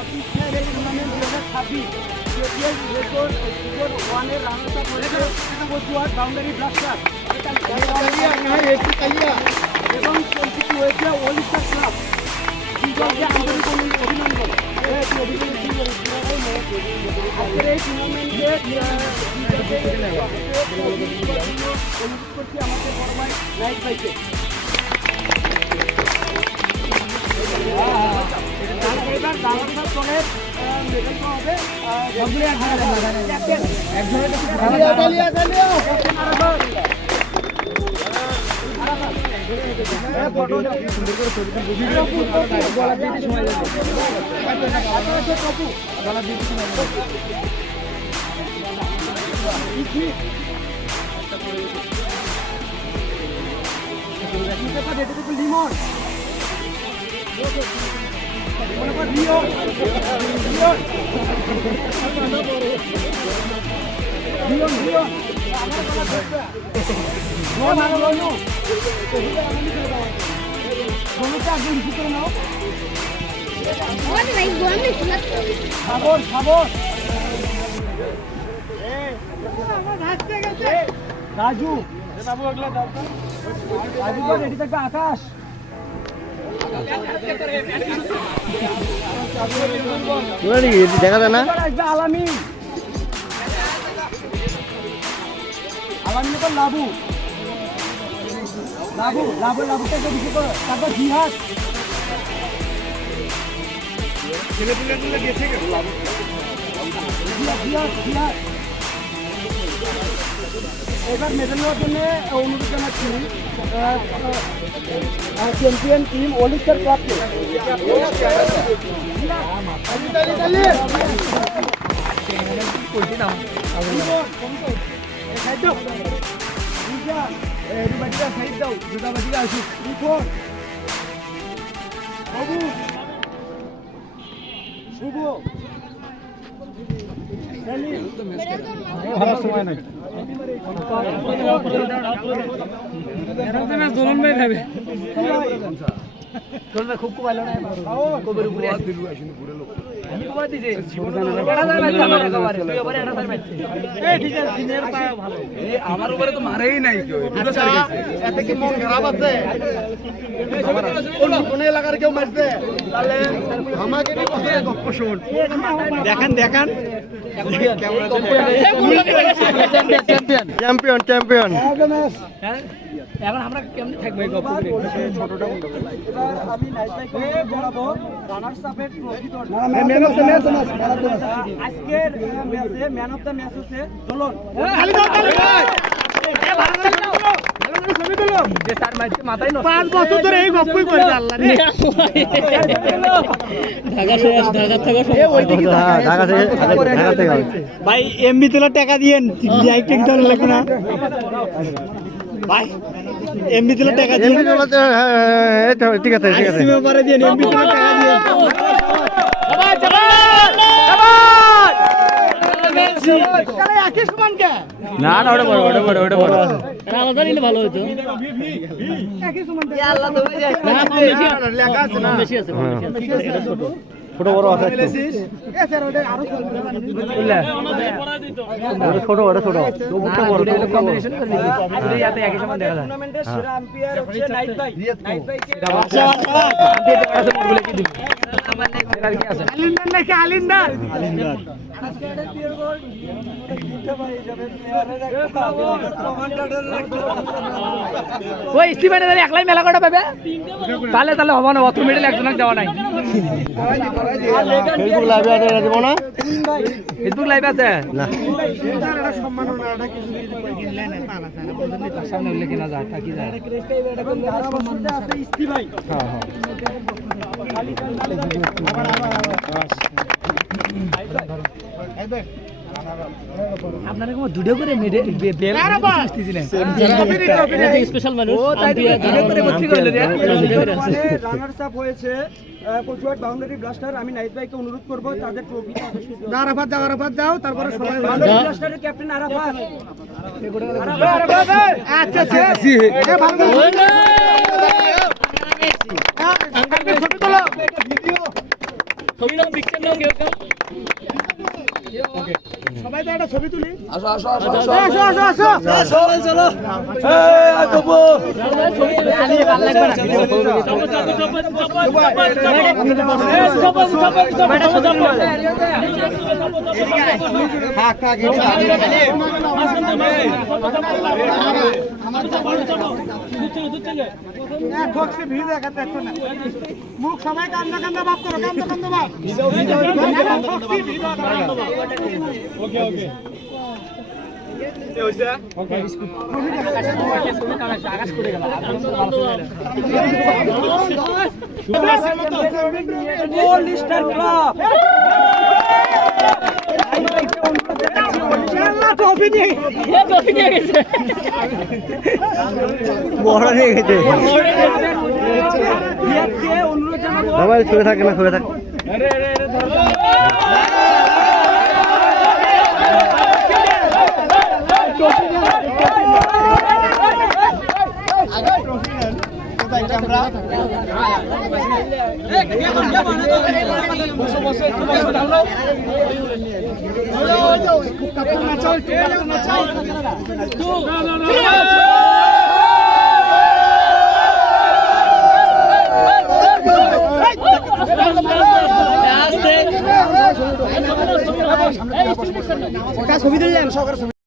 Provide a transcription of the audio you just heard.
Tournament 2026 KPL record season 1 এর runners up হয়েছে Cooch Behar boundary blaster এবং চ্যাম্পিয়ন হয়েছে অল স্টার ক্লাব। দুজনকে আন্তরিক অভিনন্দন। আজকের এই টুর্নামেন্টে অনুরোধ করছি আমাদের বড়ভাই নাইট ভাইকে। এবার রানার্স আপ দলের মেডেল হবে লিমন রাজু রেডি থাকবে। আকাশ দেখা যায় না। আলামিন তো লাবু লাবু লাবু লাবুটাকে বেশি করো। তারপর জিহাদ এবার মেডেল নেওয়ার জন্য অনুরোধ জানাচ্ছি চ্যাম্পিয়ন টিম অল স্টার ক্লাবকে। শুভ সময় নাই দোলন ভাই খাবে খুব খুব ভালো আমার উপরে তো মারেই নাই কেউ। এতে কি মন খারাপ আছে? কোন এলাকার কেউ মারছে তাহলে আমাকে দেখান দেখান চ্যাম্পিয়ন চ্যাম্পিয়ন এখন আমরা কেমন থাকবো? আমি নাইট ভাইকে জানাবো রানার্স আপের ট্রফি আজকের ম্যাচে ম্যান অফ দ্য ম্যাচ হচ্ছে দোলন। ভাই এমবি তোলার টাকা দিয়েন লাগবে না ভাই। এমবি তোলার টাকা দিয়ে ঠিক আছে ঠিক আছে এমবি তোলার টাকা দিয়ে না না ওটা বড় ওটা বড় ওটা বড় আলাদা নিলে ভালো হতো। ছোট বড় আছে ছোট ওটা ছোট টুর্নামেন্টের সেরা আম্পায়ার হচ্ছে নাইট ভাই। নাইট ভাইকে ওই স্টিভেন একলাই মেলা কটা পাবে তাহলে তাহলে হবে না। অত মিডল একজনক দেওয়া নাই। ফেসবুক লাইভে আছে দেব না ফেসবুক লাইভ আছে না সামনে উল্লেখ কিনা যায় থাকি যায়। হ্যাঁ হ্যাঁ আপনারা কোনো দুটো করে মেডেল বেল দিছি না স্পেশাল মানুষ ও তাই দুটো করে ভর্তি করলো রে। রানার্স আপ হয়েছে কোচবিহার বাউন্ডারি ব্লাস্টার। আমি নাইট ভাইকে অনুরোধ করব তাদের ট্রফি আরাফাত যাও তারপরে সবাই বাউন্ডারি ব্লাস্টারের ক্যাপ্টেন আরাফাত। আচ্ছা জি এ ভালো ছবি তোলো ভিডিও ছবি নাও পিকচার নাও কেউ কেউ সবাই তো একটা ছবি তুলি আসো চলো মুখ সবাই কান্দা কান্দা ভাব করো কান্দা কান্দা ভাব ট্রফি নিয়ে গেছে বড় নিয়ে গেছে অনুরোধ জানাবো মোবাইল ছুঁয়ে থাকে না ছুঁয়ে থাকে ছবি দিয়ে যান সকার